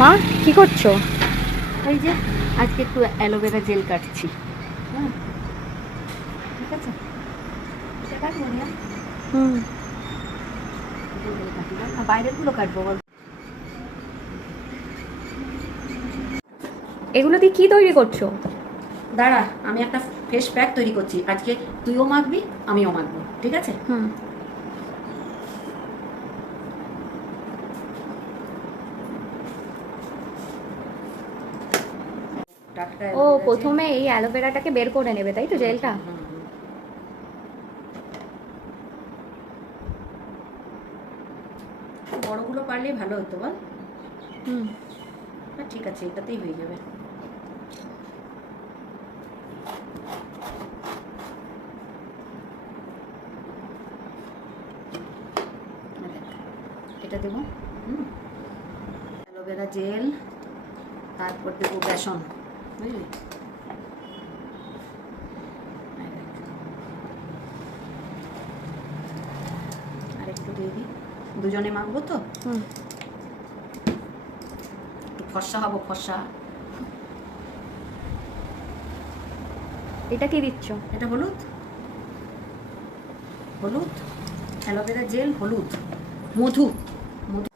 মা কি করছো? এই যে আজকে একটু অ্যালোভেরা জেল কাটছি। হ্যাঁ, ঠিক আছে, এটা কাটবো না, হুম, এগুলো কাটি না, বাইরের গুলো কাটবো বল। এগুলো দিয়ে কি তৈরি করছো? দাঁড়া, আমি একটা ফেস প্যাক তৈরি করছি আজকে, তুইও মাখবি আমিও মাখবো, ঠিক আছে? হুম, টাটকা ও অ্যালোভেরা জেল। প্রথমে এই অ্যালোভেরাটাকে বের করে নেবে তাই তো, জেলটা? হুম, হুম। বড়গুলো পারলেই ভালো হতো বল। হুম, হ্যাঁ ঠিক আছে, এটাতেই হয়ে যাবে। এটা দেবো, হুম, অ্যালোভেরা জেল, তারপর দেবো বেসন, বুঝলি? আর একটু দিয়ে দিই, দুজনে মাখবো তো, হুম। একটু ফর্সা হবো, ফর্সা। এটা কি দিচ্ছ? এটা হলুদ, হলুদ, অ্যালোভেরা জেল, হলুদ, মধু, মধু,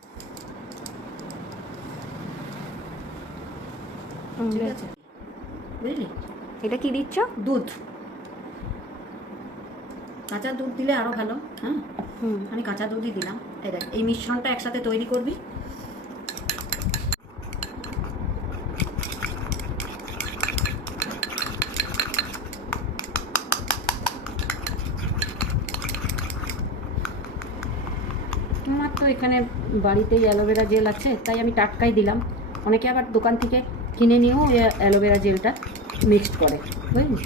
ঠিক আছে, বুঝলি? এটা কি দিচ্ছ? দুধ, কাঁচা দুধ দিলে আরো ভালো। হ্যাঁ, হুম, আমি কাঁচা দুধই দিলাম। এই দেখ, এই মিশ্রণটা একসাথে তৈরি করবি। আমার তো এখানে বাড়িতেই অ্যালোভেরা জেল আছে, তাই আমি টাটকাই দিলাম। অনেকে আবার দোকান থেকে কিনে নিয়েও অ্যালোভেরা জেলটা মিক্সড করে, বুঝলি?